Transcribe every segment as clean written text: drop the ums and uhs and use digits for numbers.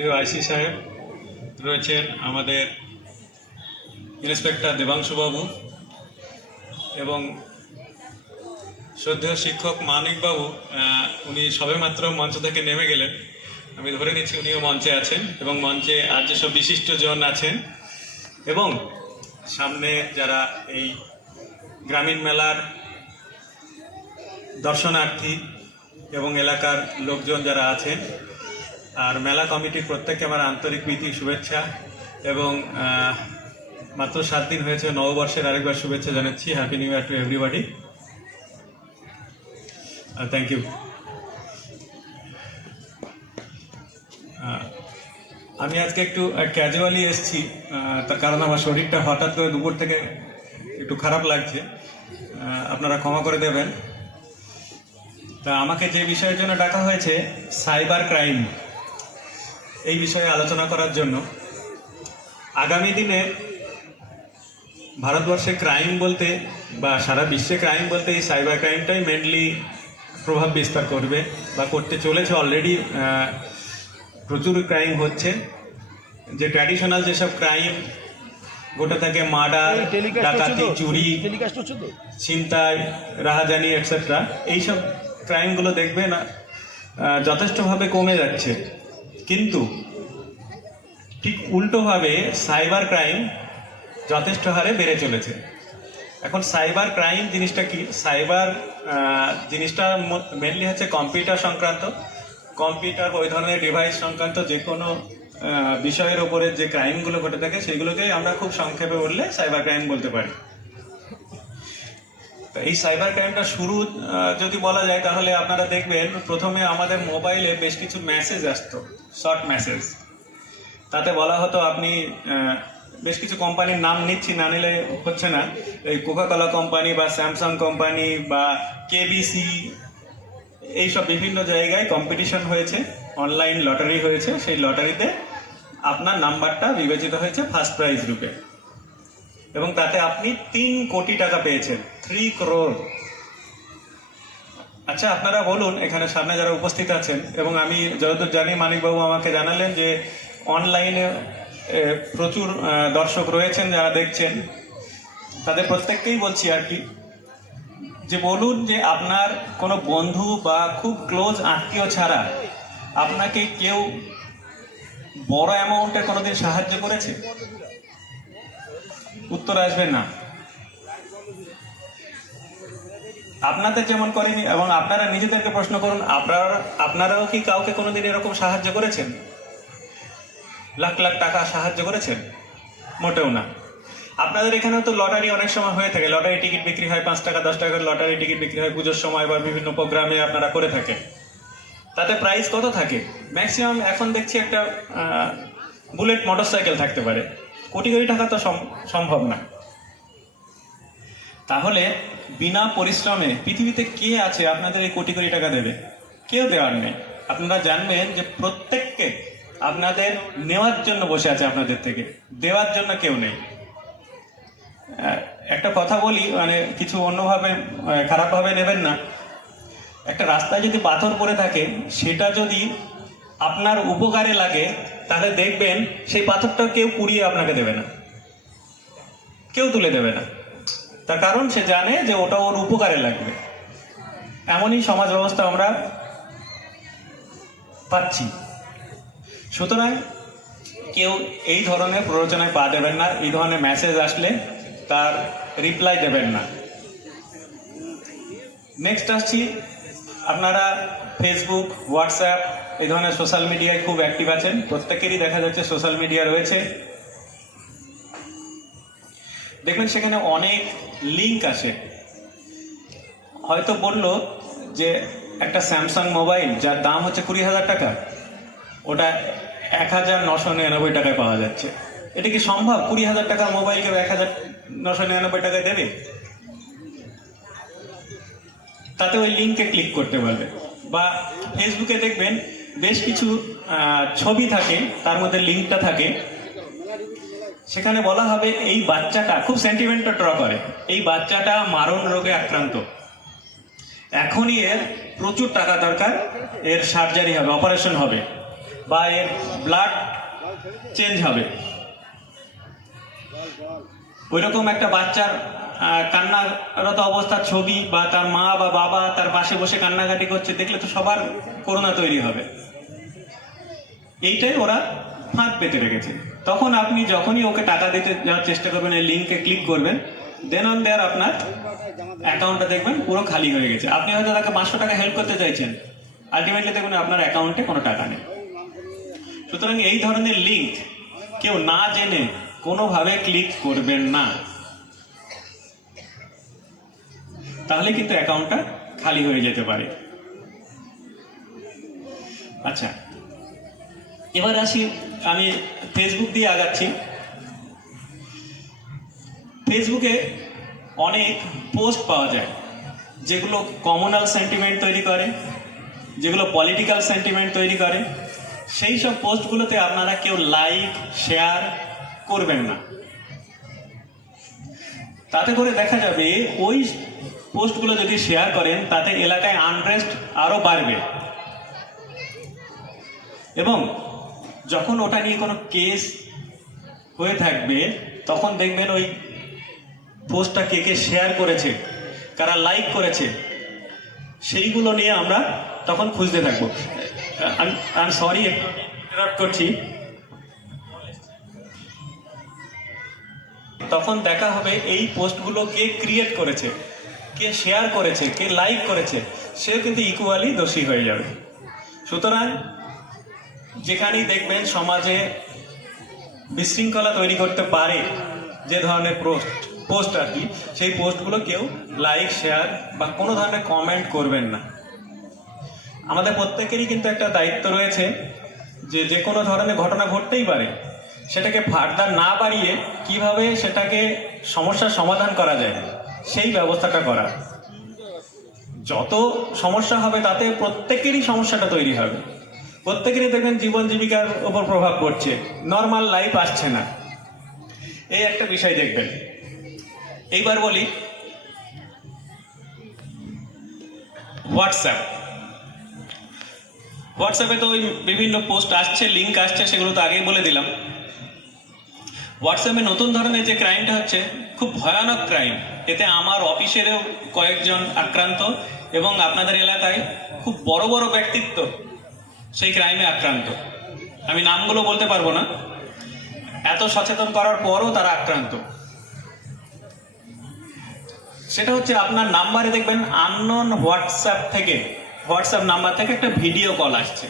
প্রিয় আইসি সাহেব রয়েছেন, আমাদের ইন্সপেক্টর দেবাংশু বাবু এবং শ্রদ্ধেয় শিক্ষক মানিকবাবু। উনি সবেমাত্র মঞ্চ থেকে নেমে গেলেন, আমি ধরে নিচ্ছি উনিও মঞ্চে আছেন এবং মঞ্চে আর যেসব বিশিষ্টজন আছেন এবং সামনে যারা এই গ্রামীণ মেলার দর্শনার্থী এবং এলাকার লোকজন যারা আছেন, আর মেলা কমিটির প্রত্যেককে আমার আন্তরিক প্রীতি শুভেচ্ছা এবং মাত্র 7 দিন হয়েছে নববর্ষের আরেকবার শুভেচ্ছা জানাচ্ছি। Happy new year to everybody. Thank you. আমি আজকে একটু ক্যাজুয়ালি এসেছি, তার কারণ আমার শরীরটা হঠাৎ করে দুপুর থেকে একটু খারাপ লাগছে, আপনারা ক্ষমা করে দেবেন। তা আমাকে যে বিষয়ের জন্য ডাকা হয়েছে, সাইবার ক্রাইম, এই বিষয়ে আলোচনা করার জন্য। আগামী দিনে ভারতবর্ষে ক্রাইম বলতে বা সারা বিশ্বে ক্রাইম বলতে এই সাইবার ক্রাইমটাই মেনলি প্রভাব বিস্তার করবে বা করতে চলেছে। অলরেডি প্রচুর ক্রাইম হচ্ছে। যে ট্র্যাডিশনাল যেসব ক্রাইম গোটা থাকে, মার্ডার, ডাকাতি, চুরি, ছিনতাই, রাহাজানি এটসেট্রা, এইসব ক্রাইমগুলো দেখবে না যথেষ্টভাবে কমে যাচ্ছে। কিন্তু ঠিক উল্টোভাবে সাইবার ক্রাইম যথেষ্ট হারে বেড়ে চলেছে। এখন সাইবার ক্রাইম জিনিসটা কি? সাইবার জিনিসটা মেনলি হচ্ছে কম্পিউটার সংক্রান্ত, কম্পিউটার ওই ধরনের ডিভাইস সংক্রান্ত যে কোনো বিষয়ের ওপরে যে ক্রাইমগুলো ঘটে থাকে সেইগুলোকেই আমরা খুব সংক্ষেপে বললে সাইবার ক্রাইম বলতে পারি। এই সাইবার ক্রাইমটা শুরু যদি বলা যায় তাহলে আপনারা দেখবেন প্রথমে আমাদের মোবাইলে বেশ কিছু মেসেজ আসতো, শর্ট মেসেজ। তাতে বলা হতো, আপনি বেশ কিছু কোম্পানির নাম নিচ্ছি, না নিলে হচ্ছে না, এই কোকাকোলা কোম্পানি বা স্যামসাং কোম্পানি বা কেবিসি, এইসব বিভিন্ন জায়গায় কম্পিটিশন হয়েছে, অনলাইন লটারি হয়েছে। সেই লটারিতে আপনার নাম্বারটা বিবেচিত হয়েছে ফার্স্ট প্রাইজ রূপে এবং তাতে আপনি 3 কোটি টাকা পেয়েছেন, 3 crore। আচ্ছা, আপনারা বলুন, এখানে সামনে যারা উপস্থিত আছেন এবং আমি যতদূর জানি মানিকবাবু আমাকে জানালেন যে অনলাইনে প্রচুর দর্শক রয়েছেন যারা দেখছেন, তাদের প্রত্যেককেই বলছি আর কি, যে বলুন যে আপনার কোনো বন্ধু বা খুব ক্লোজ আত্মীয় ছাড়া আপনাকে কেউ বড় অ্যামাউন্টে কোনোদিন সাহায্য করেছে? উত্তর আসবে না। আপনাদের যেমন করেনি, এবং আপনারা নিজেদেরকে প্রশ্ন করুন, আপনারাও কি কাউকে কোনোদিন এরকম সাহায্য করেছেন? লাখ লাখ টাকা সাহায্য করেছেন? মোটেও না। আপনাদের এখানেও তো লটারি অনেক সময় হয়ে থাকে, লটারি টিকিট বিক্রি হয়, 5 টাকা 10 টাকার লটারি টিকিট বিক্রি হয় পুজোর সময় বা বিভিন্ন প্রোগ্রামে আপনারা করে থাকেন। তাতে প্রাইস কত থাকে? ম্যাক্সিমাম এখন দেখছি একটা বুলেট মোটরসাইকেল থাকতে পারে। কোটি কোটি টাকা তো সম্ভব না। তাহলে বিনা পরিশ্রমে পৃথিবীতে কে আছে আপনাদের এই কোটি কোটি টাকা দেবে? কেউ দেওয়ার নেই। আপনারা জানবেন যে প্রত্যেককে আপনাদের নেওয়ার জন্য বসে আছে, আপনাদের থেকে দেওয়ার জন্য কেউ নেই। একটা কথা বলি, মানে কিছু অন্যভাবে খারাপভাবে নেবেন না। একটা রাস্তায় যদি পাথর পড়ে থাকে, সেটা যদি আপনার উপকারে লাগে, তাহলে দেখবেন সেই পাথরটা কেউ কুড়িয়ে আপনাকে দেবে না, কেউ তুলে দেবে না। তার কারণ সে জানে যে ওটা ওর উপকারে লাগবে। এমনই সমাজ ব্যবস্থা আমরা পাচ্ছি। সুতরাং কেউ এই ধরনের প্ররোচনায় পা দেবেন না। এই ধরনের মেসেজ আসলে তার রিপ্লাই দেবেন না। নেক্সট আসছি, আপনারা ফেসবুক, হোয়াটসঅ্যাপ, এই ধরনের সোশ্যাল মিডিয়ায় খুব অ্যাক্টিভ আছেন। প্রত্যেকেরই দেখা যাচ্ছে সোশ্যাল মিডিয়া রয়েছে। দেখবেন সেখানে অনেক লিঙ্ক আসে। হয়তো বললো যে একটা স্যামসাং মোবাইল যার দাম হচ্ছে 20,000 টাকা, ওটা 1999 টাকায় পাওয়া যাচ্ছে। এটা কি সম্ভব? 20,000 টাকার মোবাইল কেউ 1999 টাকায় দেবে? তাতে ওই লিঙ্কে ক্লিক করতে পারবে। বা ফেসবুকে দেখবেন বেশ কিছু ছবি থাকে, তার মধ্যে লিঙ্কটা থাকে। সেখানে বলা হবে এই বাচ্চাটা, খুব সেন্টিমেন্টটা ড্র করে, এই বাচ্চাটা মারণ রোগে আক্রান্ত, এখনই এর প্রচুর টাকা দরকার, এর সার্জারি হবে, অপারেশন হবে। বা এর ব্লাড চেঞ্জ হবে। ওইরকম একটা বাচ্চার কান্নারত অবস্থার ছবি বা তার মা বা বাবা তার পাশে বসে কান্নাকাটি করছে দেখলে তো সবার করোনা তৈরি হবে। এইটাই ওরা ফাঁদ পেতে রেখেছে। তখন আপনি যখনই ওকে টাকা দিতে যাওয়ার চেষ্টা করবেন, এই লিঙ্কে ক্লিক করবেন, দেন অন দেয়ার আপনার অ্যাকাউন্টটা দেখবেন পুরো খালি হয়ে গেছে। আপনি হয়তো তাকে 500 টাকা হেল্প করতে চাইছেন, আলটিমেটলি দেখবেন আপনার অ্যাকাউন্টে কোনো টাকা নেই। সুতরাং এই ধরনের লিঙ্ক কেউ না জেনে কোনোভাবে ক্লিক করবেন না, তাহলে কিন্তু অ্যাকাউন্টটা খালি হয়ে যেতে পারে। আচ্ছা, এবার আসি, আমি ফেসবুক দিয়ে আগাচ্ছি। ফেসবুকে অনেক পোস্ট পাওয়া যায় যেগুলো কমিউনাল সেন্টিমেন্ট তৈরি করে, যেগুলো পলিটিক্যাল সেন্টিমেন্ট তৈরি করে। সেই সব পোস্টগুলোতে আপনারা কেউ লাইক শেয়ার করবেন না। তাতে করে দেখা যাবে ওই পোস্টগুলো যদি শেয়ার করেন তাতে এলাকায় আনরেস্ট আরো বাড়বে, এবং যখন ওটা নিয়ে কোনো কেস হয়ে থাকবে তখন দেখবেন ওই পোস্টটা কে কে শেয়ার করেছে, কারা লাইক করেছে, সেইগুলো নিয়ে আমরা তখন খুঁজতে থাকবো। আমি সরি ইন্টারাপ্ট করছি। তখন দেখা হবে এই পোস্টগুলো কে ক্রিয়েট করেছে, কে শেয়ার করেছে, কে লাইক করেছে, সেও কিন্তু ইকুয়ালি দোষী হয়ে যাবে। সুতরাং যেখানেই দেখবেন সমাজে বিশৃঙ্খলা তৈরি করতে পারে যে ধরনের পোস্ট আর কি, সেই পোস্টগুলো কেউ লাইক শেয়ার বা কোনো ধরনের কমেন্ট করবেন না। আমাদের প্রত্যেকেরই কিন্তু একটা দায়িত্ব রয়েছে যে যে কোনো ধরনের ঘটনা ঘটতেই পারে, সেটাকে ফার্দার না বাড়িয়ে কিভাবে সেটাকে সমস্যার সমাধান করা যায় সেই ব্যবস্থাটা করা। যত সমস্যা হবে তাতে প্রত্যেকেরই সমস্যাটা তৈরি হবে, প্রত্যেকেরই দেখবেন জীবন জীবিকার উপর প্রভাব পড়ছে, নর্মাল লাইফ আসছে না, এই একটা বিষয় দেখবেন। এইবার বলি হোয়াটসঅ্যাপে তো ওই বিভিন্ন পোস্ট আসছে, লিঙ্ক আসছে, সেগুলো তো আগেই বলে দিলাম। হোয়াটসঅ্যাপে নতুন ধরনের যে ক্রাইমটা হচ্ছে খুব ভয়ানক ক্রাইম। এতে আমার অফিসেরও কয়েকজন আক্রান্ত এবং আপনাদের এলাকায় খুব বড় বড় ব্যক্তিত্ব সেই ক্রাইমে আক্রান্ত। আমি নামগুলো বলতে পারবো না, এত সচেতন করার পরও তারা আক্রান্ত। সেটা হচ্ছে আপনার নাম্বারে দেখবেন আননোন হোয়াটসঅ্যাপ নাম্বার থেকে একটা ভিডিও কল আসছে।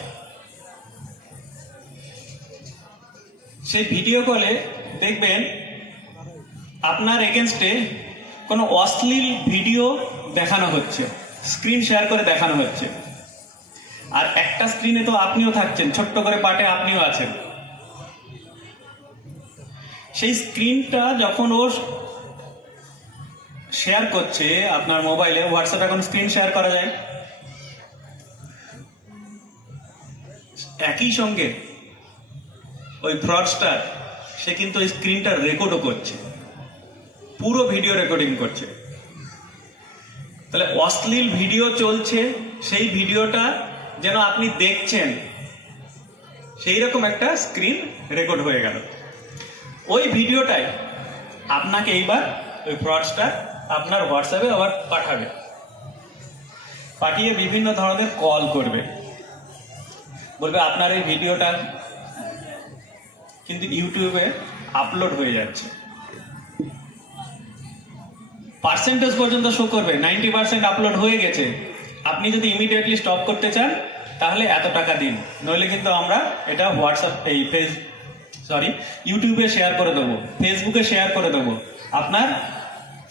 সেই ভিডিও কলে দেখবেন আপনার এগেনস্টে কোনো অশ্লীল ভিডিও দেখানো হচ্ছে, স্ক্রিন শেয়ার করে দেখানো হচ্ছে। আর একটা স্ক্রিনে তো আপনিও থাকছেন, ছোট্ট করে পাটে আপনিও আছেন। সেই স্ক্রিনটা যখন ও শেয়ার করছে আপনার মোবাইলে, হোয়াটসঅ্যাপে এখন স্ক্রিন শেয়ার করা যায়, একই সঙ্গে ওই ফ্রডস্টার সে কিন্তু ওই স্ক্রিনটা রেকর্ডও করছে, পুরো ভিডিও রেকর্ডিং করছে। তাহলে অশ্লীল ভিডিও চলছে, সেই ভিডিওটা যেন আপনি দেখছেন সেই রকম একটা স্ক্রিন রেকর্ড হয়ে গেল। ওই ভিডিওটাই আপনাকে এইবার ওই ফ্রডস্টার আপনার হোয়াটসঅ্যাপে আবার পাঠাবে, পাঠিয়ে বিভিন্ন ধরনের কল করবে, বলবে আপনার এই ভিডিওটা কিন্তু ইউটিউবে আপলোড হয়ে যাচ্ছে। পার্সেন্টেজ পর্যন্ত শো করবে 90% আপলোড হয়ে গেছে, আপনি যদি ইমিডিয়েটলি স্টপ করতে চান তাহলে এত টাকা দিন, নইলে কিন্তু আমরা এটা ইউটিউবে শেয়ার করে দেবো, ফেসবুকে শেয়ার করে দেবো, আপনার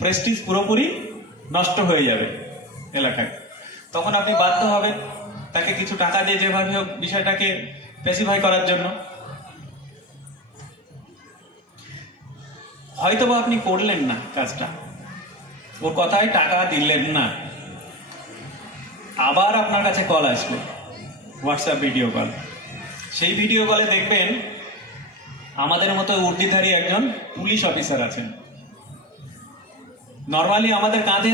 প্রেস্টিজ পুরোপুরি নষ্ট হয়ে যাবে এলাকায়। তখন আপনি বাধ্য হবেন তাকে কিছু টাকা দিয়ে যেভাবে হোক বিষয়টাকে পেসিফাই করার জন্য। হয়তোবা আপনি করলেন না কাজটা, ওর কথায় টাকা দিলেন না, আবার আপনার কাছে কল আসবে, হোয়াটসঅ্যাপ ভিডিও কল। সেই ভিডিও কলে দেখবেন আমাদের মতো উর্দিধারী একজন পুলিশ অফিসার আছেন। নর্মালি আমাদের কাঁধে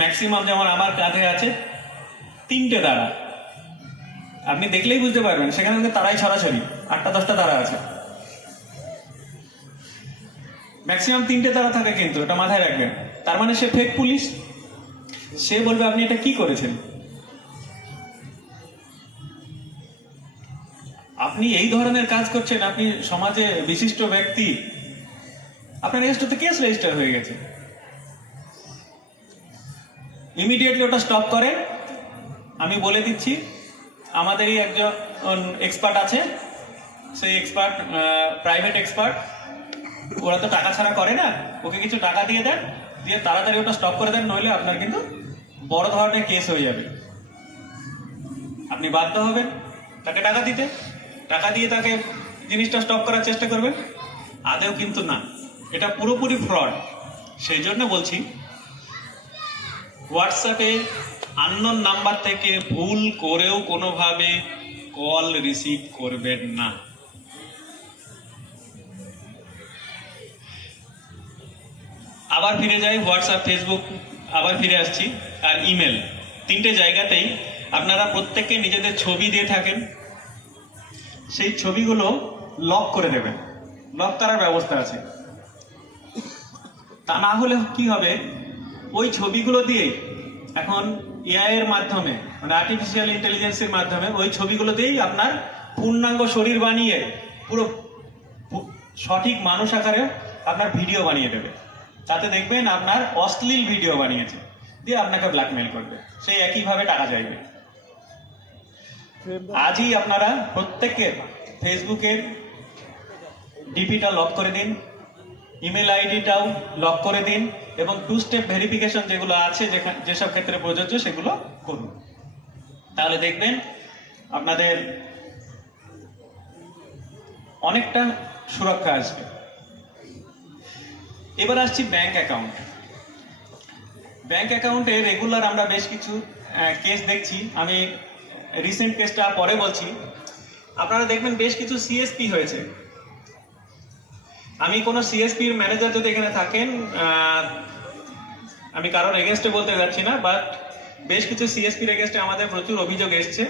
ম্যাক্সিমাম, যেমন আমার কাঁধে আছে 3টে দাঁড়া, আপনি দেখলেই বুঝতে পারবেন সেখানে কিন্তু তারাই ছড়াছড়ি, 8টা-10টা তারা আছে, ম্যাক্সিমাম 3টে তারা থাকে, কিন্তু এটা মাথায় রাখবেন। তার মানে সে ফেক পুলিশ, সে বলবে আপনি এটা কি করেছেন। আপনি এই ধরনের কাজ করছেন, আপনি সমাজে বিশিষ্ট ব্যক্তি, আপনার এগেইনস্টে কেস রেজিস্টার হয়ে গেছে, ইমিডিয়েটলি ওটা স্টপ করেন। আমি বলে দিচ্ছি, আমাদেরই একজন এক্সপার্ট আছে, সেই এক্সপার্ট প্রাইভেট এক্সপার্ট, ওরা তো টাকা ছাড়া করে না, ওকে কিছু টাকা দিয়ে দেন, দিয়ে তাড়াতাড়ি ওটা স্টপ করে দেন, নইলে আপনার কিন্তু বড় ধরনের কেস হয়ে যাবে। আপনি বাধ্য হবেন তাকে টাকা দিতে, টাকা দিয়ে তাকে জিনিসটা স্টপ করার চেষ্টা করবেন, আদেও কিন্তু না, এটা পুরোপুরি ফ্রড। সেই জন্য বলছি, হোয়াটসঅ্যাপে আননোন নাম্বার থেকে ভুল করেও কোনোভাবে কল রিসিভ করবেন না। আবার ফিরে যাই হোয়াটসঅ্যাপ, ফেসবুক, আবার ফিরে আসছি, আর ইমেল, 3টে জায়গাতেই আপনারা প্রত্যেককে নিজেদের ছবি দিয়ে থাকেন, সেই ছবিগুলো লক করে দেবেন, লক করার ব্যবস্থা আছে। তা না হলে কি হবে, ওই ছবিগুলো দিয়েই এখন এআই এর মাধ্যমে, মানে আর্টিফিশিয়াল ইন্টেলিজেন্সের মাধ্যমে ওই ছবিগুলো দিয়েই আপনার পূর্ণাঙ্গ শরীর বানিয়ে পুরো সঠিক মানুষ আকারে আপনার ভিডিও বানিয়ে দেবে। তাতে দেখবেন আপনার অশ্লীল ভিডিও বানিয়েছে, দিয়ে আপনাকে ব্ল্যাকমেল করবে, সেই একইভাবে টাকা চাইবে। আজই আপনারা প্রত্যেককে ফেসবুকের ডিপিটা লক করে দিন, ইমেল আইডিটাও লক করে দিন, এবং 2 স্টেপ ভেরিফিকেশন যেগুলো আছে, যেসব ক্ষেত্রে প্রযোজ্য সেগুলো করুন। তাহলে দেখবেন আপনাদের অনেকটা সুরক্ষা আসবে। এবার আসছি ব্যাংক অ্যাকাউন্ট। ব্যাংক অ্যাকাউন্টে রেগুলার আমরা বেশ কিছু কেস দেখছি, আমি রিসেন্ট কেসটা পরে বলছি। আপনারা দেখবেন বেশ কিছু সিএসপি হয়েছে। আমি কোনো সিএসপির ম্যানেজার যদি এখানে থাকেন, আমি কারোর এগেনস্টে বলতে যাচ্ছি না, বাট বেশ কিছু সিএসপির এগেনস্টে আমাদের প্রচুর অভিযোগ এসছে,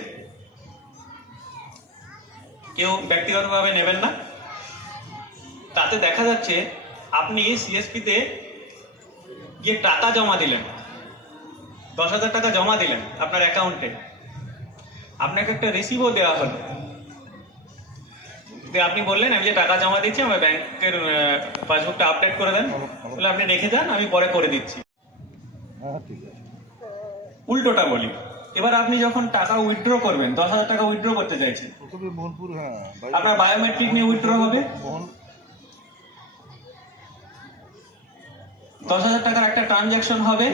কেউ ব্যক্তিগতভাবে নেবেন না। তাতে দেখা যাচ্ছে আপনি সিএসপিতে গিয়ে টাকা জমা দিলেন, 10,000 টাকা জমা দিলেন আপনার অ্যাকাউন্টে, আপনাকে একটা রিসিভও দেওয়া হলো, আপনি বললেন আমি যে টাকা জমা দিচ্ছি আমার ব্যাংকের পাসবুকটা আপডেট করে দেন, বলে আপনি রেখে যান, আমি পরে করে দিচ্ছি। উল্টোটা বলি, এবার আপনি যখন টাকা উইথড্র করবেন, 10,000 টাকা উইথড্র করতে চাইছেন, আপনার বায়োমেট্রিক নিয়ে উইথড্র হবে, 10,000 টাকার একটা ট্রানজাকশন হবে,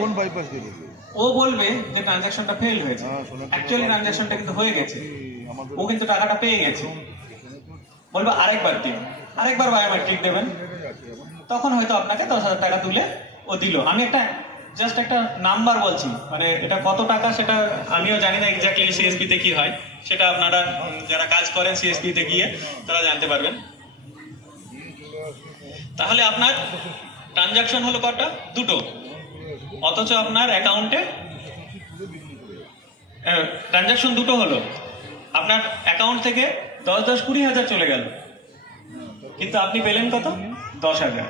ও বলবে যে ট্রানজাকশনটা ফেল হয়েছে, অ্যাকচুয়ালি ট্রানজাকশনটা কিন্তু হয়ে গেছে, ও কিন্তু টাকাটা পেয়ে গেছে, বলবে আরেকবার দিন, আরেকবার বায়োমেট্রিক দেবেন, তখন হয়তো আপনাকে 10,000 টাকা তুলে ও দিল। আমি জাস্ট একটা নাম্বার বলছি, মানে এটা কত টাকা সেটা আমিও জানি না এক্স্যাক্টলি সিএসপি তে কি হয়, সেটা আপনারা যারা কাজ করেন সিএসপি তে গিয়ে তারা জানতে পারবেন। তাহলে আপনার ট্রানজাকশন হলো কটা? 2টো, অথচ আপনার অ্যাকাউন্টে ট্রানজাকশন 2টো হলো, আপনার অ্যাকাউন্ট থেকে 10-20 হাজার চলে গেল, কিন্তু আপনি পেলেন কত? 10,000।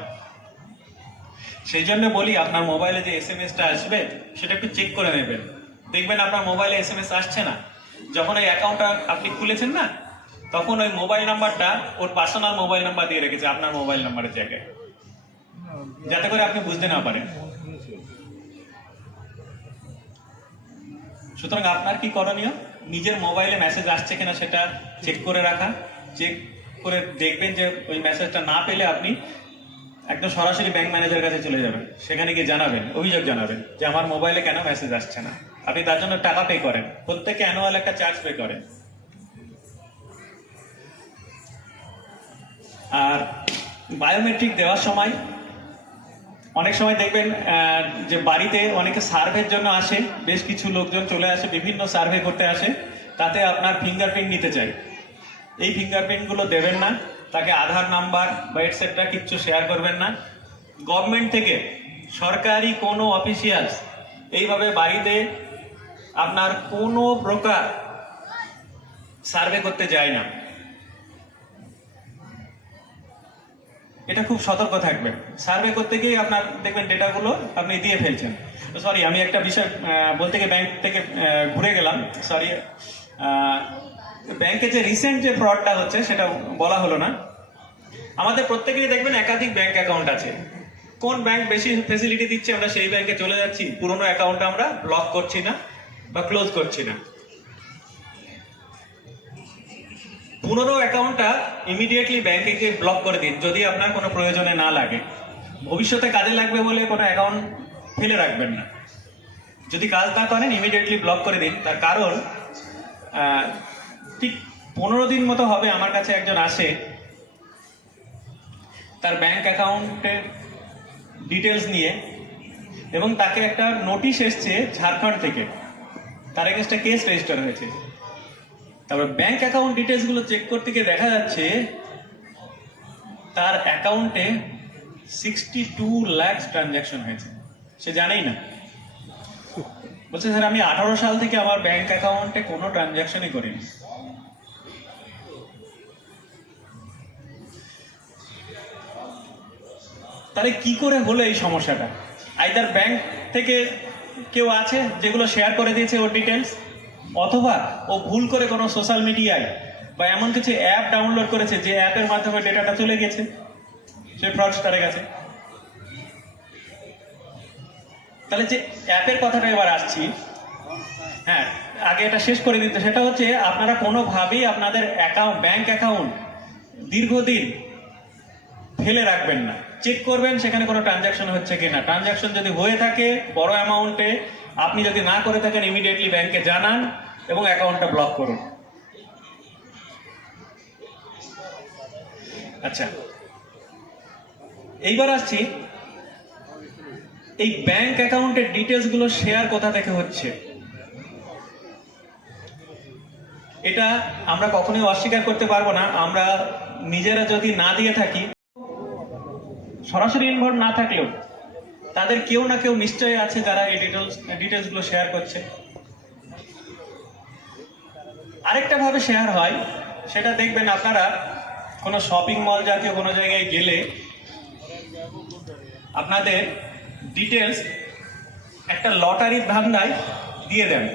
সেই জন্য বলি, আপনার মোবাইলে যে এসএমএসটা আসবে সেটা একটু চেক করে নেবেন, দেখবেন আপনার মোবাইলে এসএমএস আসছে না। যখন এই অ্যাকাউন্টটা আপনি খুলেছেন না, তখন ওই মোবাইল নাম্বারটা ওর পার্সোনাল মোবাইল নাম্বার দিয়ে রেখেছে আপনার মোবাইল নাম্বারের জায়গায়, যাতে করে আপনি বুঝতে না পারেন। সুতরাং আপনার কি করণীয়? নিজের মোবাইলে মেসেজ আসছে কিনা সেটা চেক করে রাখা, চেক করে দেখবেন যে ওই মেসেজটা না পেলে আপনি একদম সরাসরি ব্যাংক ম্যানেজারের কাছে চলে যাবেন, সেখানে গিয়ে জানাবেন, অভিযোগ জানাবেন যে আমার মোবাইলে কেন মেসেজ আসছে না। আপনি তার জন্য টাকা পে করেন, প্রত্যেকে অ্যানুয়াল একটা চার্জ পে করেন। আর বায়োমেট্রিক দেওয়ার সময় অনেক সময় দেখবেন যে বাড়িতে অনেকে সার্ভের জন্য আসে, বেশ কিছু লোকজন চলে আসে, বিভিন্ন সার্ভে করতে আসে, তাতে আপনার ফিঙ্গারপ্রিন্ট নিতে চাই। এই ফিঙ্গারপ্রিন্টগুলো দেবেন না, তাকে আধার নাম্বার বা এটসেট্রা কিচ্ছু শেয়ার করবেন না। গভর্নমেন্ট থেকে সরকারি কোনো অফিসিয়ালস এইভাবে বাড়িতে আপনার কোনো প্রকার সার্ভে করতে যায় না। এটা খুব সতর্ক থাকবেন। সার্ভে করতে গিয়ে আপনার দেখবেন ডেটাগুলো আপনি দিয়ে ফেলছেন। তো সরি, আমি একটা বিষয় বলতে গিয়ে ব্যাংক থেকে ঘুরে গেলাম, সরি। ব্যাংকে যে রিসেন্ট যে ফ্রডটা হচ্ছে সেটা বলা হলো না। আমাদের প্রত্যেকেরই দেখবেন একাধিক ব্যাংক অ্যাকাউন্ট আছে। কোন ব্যাংক বেশি ফেসিলিটি দিচ্ছে আমরা সেই ব্যাংকে চলে যাচ্ছি, পুরোনো অ্যাকাউন্টটা আমরা ব্লক করছি না বা ক্লোজ করছি না। পুরোনো অ্যাকাউন্টটা ইমিডিয়েটলি ব্যাংকে গিয়ে ব্লক করে দিন যদি আপনার কোনো প্রয়োজনে না লাগে। ভবিষ্যতে কাজে লাগবে বলে কোনো অ্যাকাউন্ট ফেলে রাখবেন না। যদি কাজ না করেন ইমিডিয়েটলি ব্লক করে দিন। তার কারণ ঠিক 15 দিন মতো হবে আমার কাছে একজন আসে, তার ব্যাংক অ্যাকাউন্টের ডিটেলস নিয়ে, এবং তাকে একটা নোটিশ এসছে ঝাড়খণ্ড থেকে, তার এগেনস্টে কেস রেজিস্টার হয়েছে। তারপর ব্যাংক অ্যাকাউন্ট ডিটেলসগুলো চেক করতে গিয়ে দেখা যাচ্ছে তার অ্যাকাউন্টে 62 লাখ ট্রানজ্যাকশন হয়েছে, সে জানেই না। বলছে স্যার আমি 18 সাল থেকে আমার ব্যাংক অ্যাকাউন্টে কোনো ট্রানজ্যাকশনই করিনি। তাহলে কি করে হলো এই সমস্যাটা? আইদার ব্যাংক থেকে কেউ আছে যেগুলো শেয়ার করে দিয়েছে ওর ডিটেলস, অথবা ও ভুল করে কোনো সোশ্যাল মিডিয়ায় বা এমন কিছু অ্যাপ ডাউনলোড করেছে যে অ্যাপের মাধ্যমে ডেটাটা চলে গেছে, সে ফ্রডস্টারের কাছে। তাহলে যে অ্যাপের কথাটা এবার আসছি, হ্যাঁ আগে এটা শেষ করে দিতে, সেটা হচ্ছে আপনারা কোনোভাবেই আপনাদের ব্যাংক অ্যাকাউন্ট দীর্ঘদিন ফেলে রাখবেন না। চেক করবেন সেখানে কোনো ট্রানজ্যাকশন হচ্ছে কিনা। ট্রানজ্যাকশন যদি হয়ে থাকে বড় অ্যামাউন্টে, আপনি যদি না করে থাকেন ইমিডিয়েটলি ব্যাংকে জানান এবং অ্যাকাউন্টটা ব্লক করুন। আচ্ছা, এইবার আসছি এই ব্যাংক অ্যাকাউন্টের ডিটেলসগুলো শেয়ার কোথা থেকে হচ্ছে। এটা আমরা কখনোই অস্বীকার করতে পারবো না। আমরা নিজেরা যদি না দিয়ে থাকি, সরাসরি ইনভলভ না থাকলেও তাদের কেউ না কেউ নিশ্চয়ই আছে যারা এই ডিটেলসগুলো শেয়ার করছে। আরেকটা ভাবে শেয়ার হয়, সেটা দেখবেন আপনারা কোনো শপিং মল জাতীয় কোনো জায়গায় গেলে আপনাদের ডিটেলস একটা লটারির ধান্দায় দিয়ে দেন।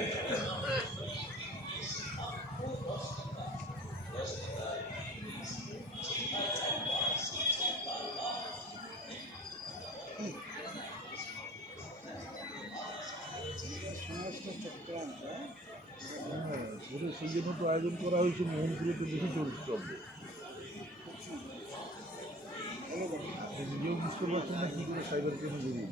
সেই জন্য তো আয়োজন করা হয়েছে, মোহনপুরে তো বেশি চলবে। নিজেও বুঝতে পারছেন না কী করে সাইবার ক্রাইমে জড়িয়ে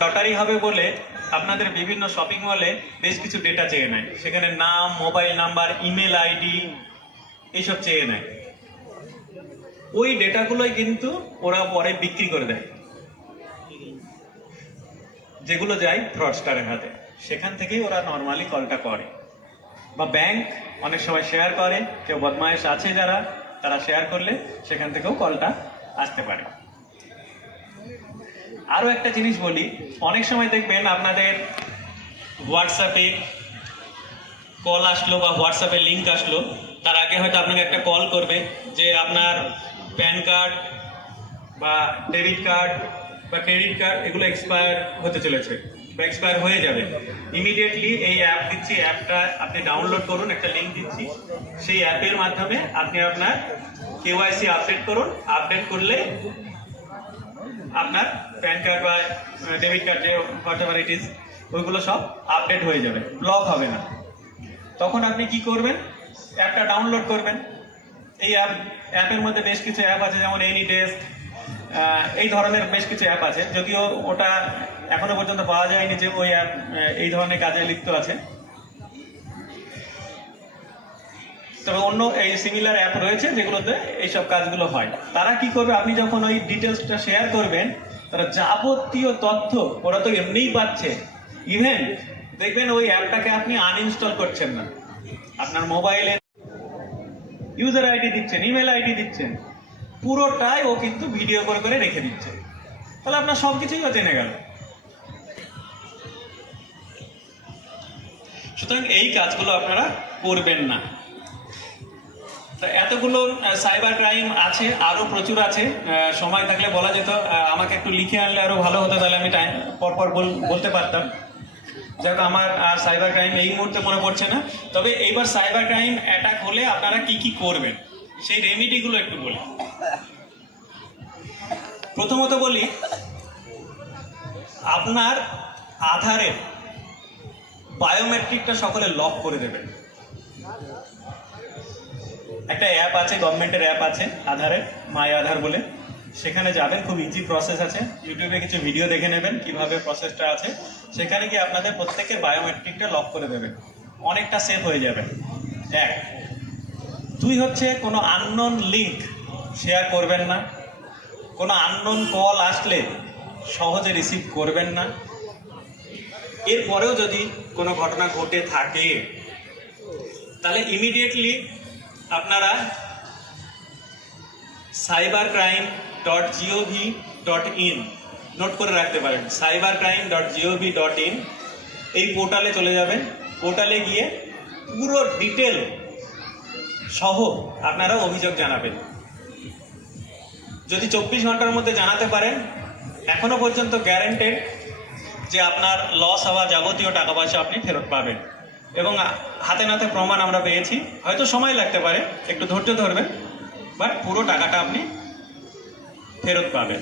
লটারি হবে বলে আপনাদের বিভিন্ন শপিং মলে বেশ কিছু ডেটা চেয়ে নেয়। সেখানে নাম, মোবাইল নাম্বার, ইমেল আইডি এইসব চেয়ে নেয়। ওই ডেটাগুলোই কিন্তু ওরা পরে বিক্রি করে দেয়, যেগুলো যায় ফ্রডস্টারের হাতে। সেখান থেকেই ওরা নর্মালি কলটা করে, বা ব্যাংক অনেক সময় শেয়ার করে। কেউ বদমাইশ আছে যারা, তারা শেয়ার করলে সেখান থেকেও কলটা আসতে পারে। আরও একটা জিনিস বলি, অনেক সময় দেখবেন আপনাদের হোয়াটসঅ্যাপে কল আসলো বা হোয়াটসঅ্যাপে লিঙ্ক আসলো, তার আগে হয়তো আপনাকে একটা কল করবে যে আপনার প্যান কার্ড বা ডেবিট কার্ড বা ক্রেডিট কার্ড এগুলো এক্সপায়ার হতে চলেছে বা এক্সপায়ার হয়ে যাবে। ইমিডিয়েটলি এই অ্যাপ দিচ্ছি, অ্যাপটা আপনি ডাউনলোড করুন, একটা লিঙ্ক দিচ্ছি, সেই অ্যাপের মাধ্যমে আপনি আপনার KYC আপডেট করুন। আপডেট করলে আপনার প্যান কার্ড বা ডেবিট কার্ড যে হোয়াট এভার ইট ইজ, ওইগুলো সব আপডেট হয়ে যাবে, ব্লক হবে না। তখন আপনি কি করবেন, অ্যাপটা ডাউনলোড করবেন। এই অ্যাপের মধ্যে বেশ কিছু অ্যাপ আছে, যেমন এনিডেস্ক, এই ধরনের বেশ কিছু অ্যাপ আছে। যদিও ওটা এখনো পর্যন্ত পাওয়া যায়নি যে ওই অ্যাপ এই ধরনের কাজে লিপ্ত আছে, তবে অন্য এই সিমিলার অ্যাপ রয়েছে যেগুলোতে এইসব কাজগুলো হয়। তারা কি করবে, আপনি যখন ওই ডিটেলসটা শেয়ার করবেন, তারা যাবতীয় তথ্য ওরা তো এমনিই পাচ্ছে। ইভেন দেখবেন ওই অ্যাপটাকে আপনি আনইনস্টল করছেন না, আপনার মোবাইলে ইউজার আইডি দিচ্ছেন, ইমেল আইডি দিচ্ছেন, পুরোটাই ও কিন্তু ভিডিও করে করে রেখে দিচ্ছে। তাহলে আপনার সব কিছুই ও জেনে গেল। সুতরাং এই কাজগুলো আপনারা করবেন না। তা এতগুলো সাইবার ক্রাইম আছে, আরো প্রচুর আছে। সময় থাকলে বলা যেত, আমাকে একটু লিখে আনলে আরো ভালো হতো, তাহলে আমি টাইম পরপর বলতে পারতাম। যাক, আমার আর সাইবার ক্রাইম এই মুহূর্তে মনে পড়ছে না। তবে এইবার সাইবার ক্রাইম অ্যাটাক হলে আপনারা কি কি করবেন সেই রেমিডিগুলো একটু বলি। প্রথমত বলি, আপনার আধারের বায়োমেট্রিকটা সকলে লক করে দেবেন। একটা অ্যাপ আছে, গভর্নমেন্টের অ্যাপ আছে আধারের, মাই আধার বলে। সেখানে যাবেন, খুব ইজি প্রসেস আছে। ইউটিউবে কিছু ভিডিও দেখে নেবেন কিভাবে প্রসেসটা আছে। সেখানে গিয়ে আপনাদের প্রত্যেকের বায়োমেট্রিকটা লক করে দেবেন, অনেকটা সেফ হয়ে যাবে। 1, 2 হচ্ছে কোনো আননোন লিঙ্ক শেয়ার করবেন না। কোনো আননোন কল আসলে সহজে রিসিভ করবেন না। এরপরেও যদি কোনো ঘটনা ঘটে থাকে তাহলে ইমিডিয়েটলি আপনারা cybercrime.gov.in নোট করে রাখতে পারেন। cybercrime.gov.in এই পোর্টালে চলে যাবেন। পোর্টালে গিয়ে পুরো ডিটেল সহ আপনারা অভিযোগ জানাবেন। যদি 24 ঘন্টার মধ্যে জানাতে পারেন, এখনো পর্যন্ত গ্যারান্টেড যে আপনার লস হওয়া যাবতীয় টাকা পয়সা আপনি ফেরত পাবেন। এবং হাতে নাতে প্রমাণ আমরা পেয়েছি। হয়তো সময় লাগতে পারে, একটু ধৈর্য ধরবেন, বাট পুরো টাকাটা আপনি ফেরত পাবেন।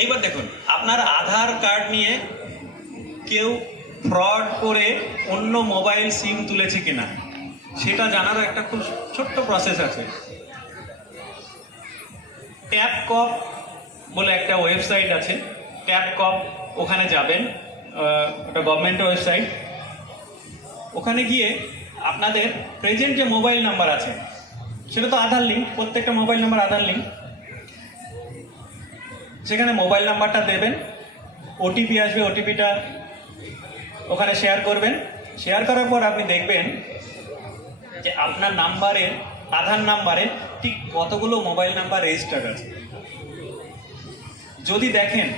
এইবার দেখুন, আপনার আধার কার্ড নিয়ে কেউ ফ্রড করে অন্য মোবাইল সিম তুলেছে কিনা সেটা জানারও একটা খুব ছোট্ট প্রসেস আছে। ট্যাপকপ বলে একটা ওয়েবসাইট আছে, ট্যাপকপ, ওখানে যাবেন। ওটা গভর্নমেন্টের ওয়েবসাইট। ওখানে গিয়ে আপনাদের প্রেজেন্ট যে মোবাইল নাম্বার আছে সেটা তো আধার লিঙ্ক, প্রত্যেকটা মোবাইল নাম্বার আধার লিঙ্ক। সেখানে মোবাইল নাম্বারটা দেবেন, ওটিপি আসবে, ওটিপিটা ওখানে শেয়ার করবেন। শেয়ার করার পর আপনি দেখবেন যে আপনার নাম্বারে, আধার নাম্বারে ঠিক কতগুলো মোবাইল নাম্বার রেজিস্টার্ড আছে। যদি দেখেন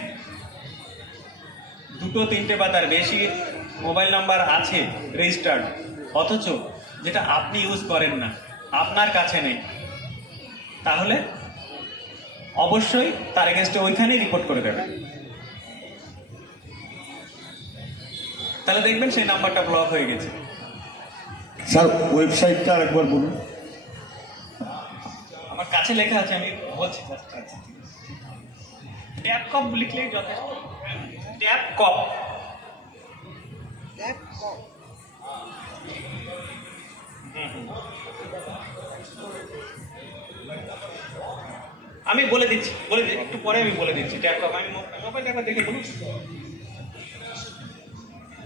2, 3 বা তার বেশি মোবাইল নাম্বার আছে রেজিস্টার্ড, অথচ যেটা আপনি ইউজ করেন না, আপনার কাছে নেই, তাহলে অবশ্যই তার এগেনস্টে ওইখানেই রিপোর্ট করে দেবেন। তাহলে দেখবেন সেই নাম্বারটা ব্লক হয়ে গেছে। স্যার, ওয়েবসাইটটা আরেকবার বলুন। আমার কাছে লেখা আছে, আমি বলছি। ট্যাপকপ লিখলেই যথেষ্ট। ট্যাপকপ। আমি বলে দিচ্ছি, একটু পরে আমি বলে দিচ্ছি। ট্যাপকপ আমি মোবাইল একবার দেখে বলুন,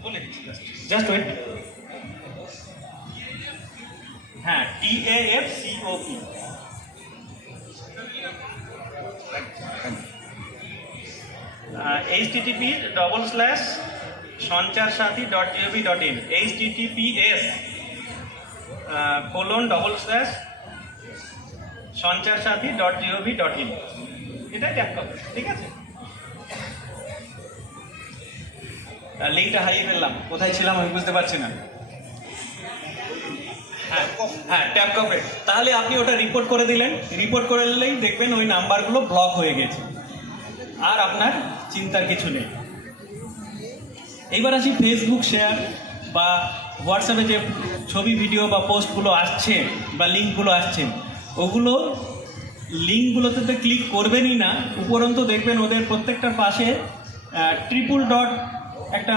বলে দিচ্ছি। Just wait. হ্যাঁ, TAFCOP। http://sancharsathi.gov.in https://sancharsathi.gov.in এটাই ট্যাপকপ, ঠিক আছে? লিঙ্কটা হারিয়ে ফেললাম, কোথায় ছিলাম আমি বুঝতে পারছি না। হ্যাঁ, ট্যাপকপে। তাহলে আপনি ওটা রিপোর্ট করে দিলেন। রিপোর্ট করে দিলেই দেখবেন ওই নাম্বারগুলো ব্লক হয়ে গেছে, আর আপনার চিন্তার কিছু নেই। এইবার আসি ফেসবুক শেয়ার বা হোয়াটসঅ্যাপে যে ছবি, ভিডিও বা পোস্টগুলো আসছে বা লিঙ্কগুলো আসছে, ওগুলো লিঙ্কগুলোতে তো ক্লিক করবেনই না। উপরন্তু দেখবেন ওদের প্রত্যেকটার পাশে $, একটা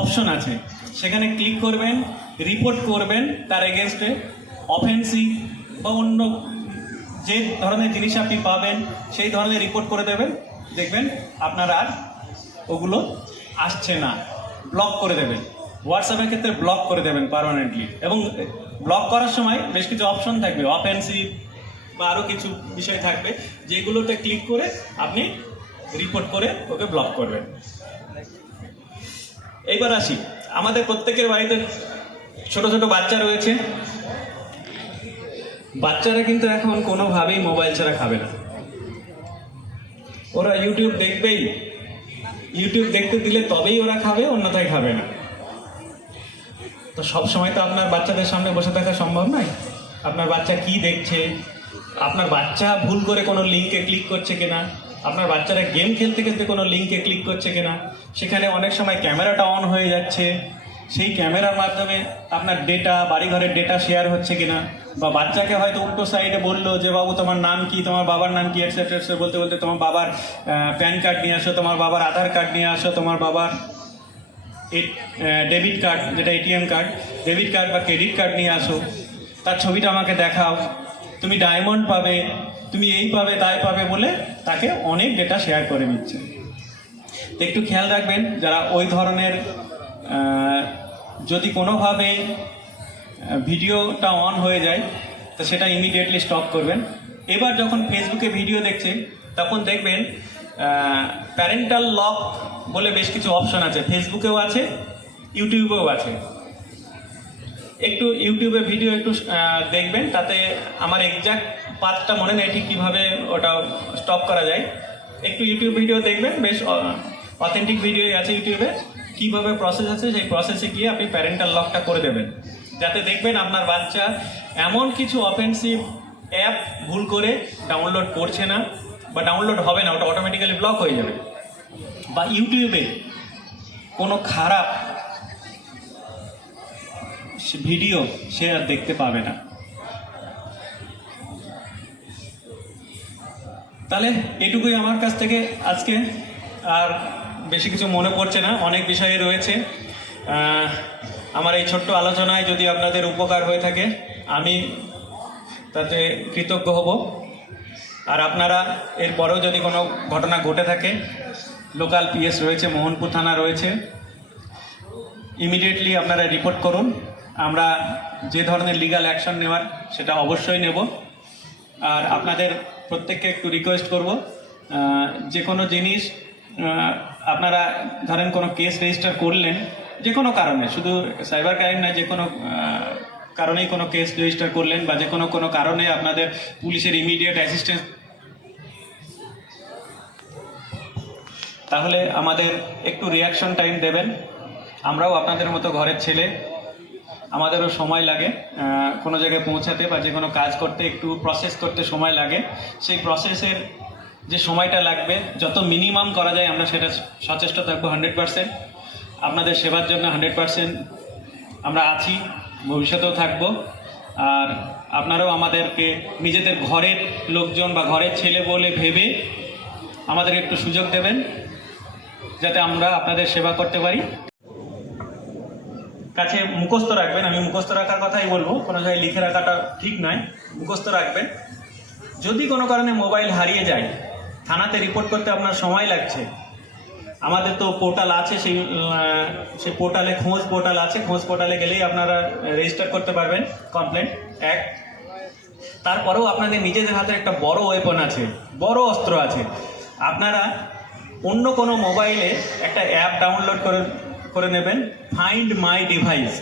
অপশন আছে, সেখানে ক্লিক করবেন, রিপোর্ট করবেন তার এগেনস্টে। অফেন্সিভ বা অন্য যে ধরনের জিনিস আপনি পাবেন সেই ধরনের রিপোর্ট করে দেবেন। দেখবেন আপনার আর ওগুলো আসছে না, ব্লক করে দেবেন। হোয়াটসঅ্যাপের ক্ষেত্রে ব্লক করে দেবেন পার্মানেন্টলি। এবং ব্লক করার সময় বেশ কিছু অপশন থাকবে, অফেন্সিভ বা আরও কিছু বিষয় থাকবে, যেগুলোতে ক্লিক করে আপনি রিপোর্ট করে ওকে ব্লক করবেন। এইবার আসি, আমাদের প্রত্যেকের বাড়িতে ছোট ছোট বাচ্চা রয়েছে। বাচ্চারা কিন্তু এখন কোনোভাবেই মোবাইল ছাড়া খাবে না। ওরা ইউটিউব দেখবেই, ইউটিউব দেখতে দিলে তবেই ওরা খাবে, অন্যথায় খাবে না। তো সব সময় তো আপনার বাচ্চাদের সামনে বসে থাকা সম্ভব নয়। আপনার বাচ্চা কি দেখছে, আপনার বাচ্চা ভুল করে কোনো লিঙ্কে ক্লিক করছে কিনা, আপনার বাচ্চারা গেম খেলতে খেলতে কোনো লিঙ্কে ক্লিক করছে কিনা, সেখানে অনেক সময় ক্যামেরাটা অন হয়ে যাচ্ছে, সেই ক্যামেরার মাধ্যমে আপনার ডেটা, বাড়িঘরের ডেটা শেয়ার হচ্ছে কিনা, বা বাচ্চাকে হয়তো উল্টো সাইডে বললো যে বাবু তোমার নাম কি, তোমার বাবার নাম কি, এটসেট্রা বলতে বলতে তোমার বাবার প্যান কার্ড নিয়ে আসো, তোমার বাবার আধার কার্ড নিয়ে আসো, তোমার বাবার ডেবিট কার্ড, যেটা এটিএম কার্ড, ডেবিট কার্ড বা ক্রেডিট কার্ড নিয়ে আসো, তার ছবিটা আমাকে দেখাও, তুমি ডায়মন্ড পাবে, তুমি এই পাবে তাই পাবে বলে তাকে অনেক ডেটা শেয়ার করে নিচ্ছে। তো একটু খেয়াল রাখবেন, যারা ওই ধরনের যদি কোনোভাবে ভিডিওটা অন হয়ে যায় তো সেটা ইমিডিয়েটলি স্টপ করবেন। এবার যখন ফেসবুকে ভিডিও দেখছে তখন দেখবেন প্যারেন্টাল লক বলে বেশ কিছু অপশন আছে, ফেসবুকেও আছে, ইউটিউবেও আছে। একটু ইউটিউবে ভিডিও একটু দেখবেন, তাতে আমার এক্সাক্ট পাথটা মনে নেই ঠিক কীভাবে ওটা স্টপ করা যায়। একটু ইউটিউব ভিডিও দেখবেন, বেশ অথেন্টিক ভিডিও আছে ইউটিউবে, কীভাবে প্রসেস আছে সেই প্রসেসে গিয়ে আপনি প্যারেন্টাল লকটা করে দেবেন, যাতে দেখবেন আপনার বাচ্চা এমন কিছু অফেন্সিভ অ্যাপ ভুল করে ডাউনলোড করছে না, বা ডাউনলোড হবে না, ওটা অটোমেটিক্যালি ব্লক হয়ে যাবে। বা ইউটিউবে কোনো খারাপ ভিডিও সে আর দেখতে পাবে না। তাহলে এটুকুই আমার কাছ থেকে আজকে, আর বেশি কিছু মনে পড়ছে না, অনেক বিষয়ে রয়েছে। আমার এই ছোট্ট আলোচনায় যদি আপনাদের উপকার হয়ে থাকে আমি তাতে কৃতজ্ঞ হব। আর আপনারা এরপরেও যদি কোনো ঘটনা ঘটে থাকে, লোকাল পিএস রয়েছে, মোহনপুর থানা রয়েছে, ইমিডিয়েটলি আপনারা রিপোর্ট করুন। আমরা যে ধরনের লিগ্যাল অ্যাকশন নেওয়ার সেটা অবশ্যই নেব। আর আপনাদের প্রত্যেককে একটু রিকোয়েস্ট করব, যে কোনো জিনিস আপনারা ধরেন কোনো কেস রেজিস্টার করলেন যে কোনো কারণে, শুধু সাইবার ক্রাইম না, যে কোনো কারণেই কোনো কেস রেজিস্টার করলেন, বা যে কোনো কারণে আপনাদের পুলিশের ইমিডিয়েট অ্যাসিস্ট্যান্স, তাহলে আমাদের একটু রিয়াকশন টাইম দেবেন। আমরাও আপনাদের মতো ঘরের ছেলে, আমাদেরও সময় লাগে কোনো জায়গায় পৌঁছাতে বা যে কোনো কাজ করতে, একটু প্রসেস করতে সময় লাগে। সেই প্রসেসের যে সময়টা লাগবে যত মিনিমাম করা যায় আমরা সেটা সচেষ্ট থাকবো 100%। আপনাদের সেবার জন্য 100% আমরা আছি, ভবিষ্যতেও থাকবো। আর আপনারাও আমাদেরকে নিজেদের ঘরের লোকজন বা ঘরের ছেলে বলে ভেবে আমাদের একটু সুযোগ দেবেন, যাতে আমরা আপনাদের সেবা করতে পারি। কাছে মুখস্থ রাখবেন, আমি মুখস্থ রাখার কথাই বলবো, কোনো জায়গায় লিখে রাখাটা ঠিক নয়, মুখস্থ রাখবেন। যদি কোনো কারণে মোবাইল হারিয়ে যায়, থানাতে রিপোর্ট করতে আপনার সময় লাগছে, আমাদের তো পোর্টাল আছে, সেই পোর্টালে খোঁজ পোর্টাল আছে, খোঁজ পোর্টালে গেলেই আপনারা রেজিস্টার করতে পারবেন কমপ্লেন। তারপরেও আপনাদের নিজেদের হাতে একটা বড় ওয়েপন আছে, বড় অস্ত্র আছে। আপনারা অন্য কোনো মোবাইলে একটা অ্যাপ ডাউনলোড করে নেবেন, find my device.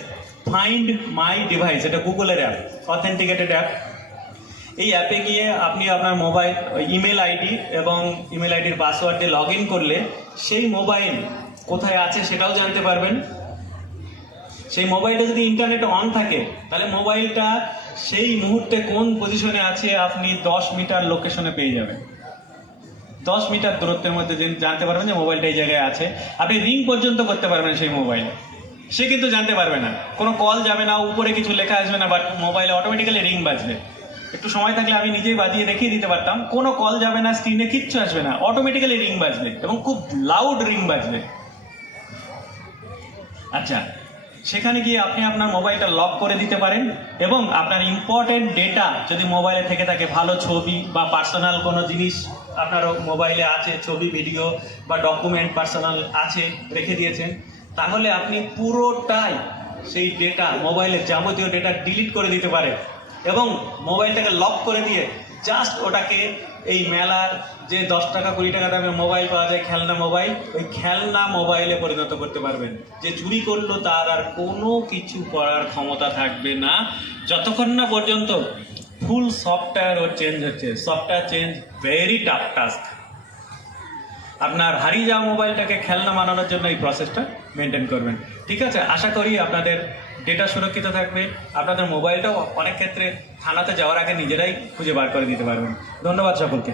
Find my device এটা গুগলের অ্যাপ, অথেন্টিকেটেড অ্যাপ। এই অ্যাপে গিয়ে আপনি আপনার মোবাইল ইমেল আইডি এবং ইমেল আইডির পাসওয়ার্ড দিয়ে লগ ইন করলে সেই মোবাইল কোথায় আছে সেটাও জানতে পারবেন। সেই মোবাইলটা যদি ইন্টারনেট অন থাকে তাহলে মোবাইলটা সেই মুহূর্তে কোন পজিশনে আছে আপনি 10 মিটার লোকেশনে পেয়ে যাবেন। 10 মিটার দূরত্বের মধ্যে জানতে পারবেন যে মোবাইলটা এই জায়গায় আছে। আপনি রিং পর্যন্ত করতে পারবেন সেই মোবাইলে, সে কিন্তু জানতে পারবে না, কোনো কল যাবে না, উপরে কিছু লেখা আসবে না, বাট মোবাইলে অটোমেটিক্যালি রিং বাজবে। একটু সময় থাকলে আমি নিজেই বাজিয়ে দেখিয়ে দিতে পারতাম, কোনো কল যাবে না, স্ক্রিনে কিচ্ছু আসবে না, অটোমেটিক্যালি রিং বাজবে এবং খুব লাউড রিং বাজবে। আচ্ছা, সেখানে গিয়ে আপনি আপনার মোবাইলটা লক করে দিতে পারেন এবং আপনার ইম্পর্টেন্ট ডেটা যদি মোবাইলে থেকে থাকে, ভালো ছবি বা পার্সোনাল কোনো জিনিস আপনারও মোবাইলে আছে, ছবি ভিডিও বা ডকুমেন্ট পার্সোনাল আছে, রেখে দিয়েছেন, তাহলে আপনি পুরোটাই সেই ডেটা, মোবাইলের যাবতীয় ডেটা ডিলিট করে দিতে পারেন এবং মোবাইলটাকে লক করে দিয়ে জাস্ট ওটাকে এই মেলার যে 10 টাকা 20 টাকা দামের মোবাইল পাওয়া যায়, খেলনা মোবাইল, ওই খেলনা মোবাইলে পরিণত করতে পারবেন। যে চুরি করলো তার আর কোনো কিছু করার ক্ষমতা থাকবে না, যতক্ষণ না পর্যন্ত ফুল সফটওয়্যারও চেঞ্জ হচ্ছে। Software change very tough task. আপনার হারিয়ে যাওয়া মোবাইলটাকে খেলনা বানানোর জন্য এই প্রসেসটা মেনটেন করবেন। ঠিক আছে, আশা করি আপনাদের ডেটা সুরক্ষিত থাকবে, আপনাদের মোবাইলটাও অনেক ক্ষেত্রে থানাতে যাওয়ার আগে নিজেরাই খুঁজে বার করে দিতে পারবেন। ধন্যবাদ সকলকে।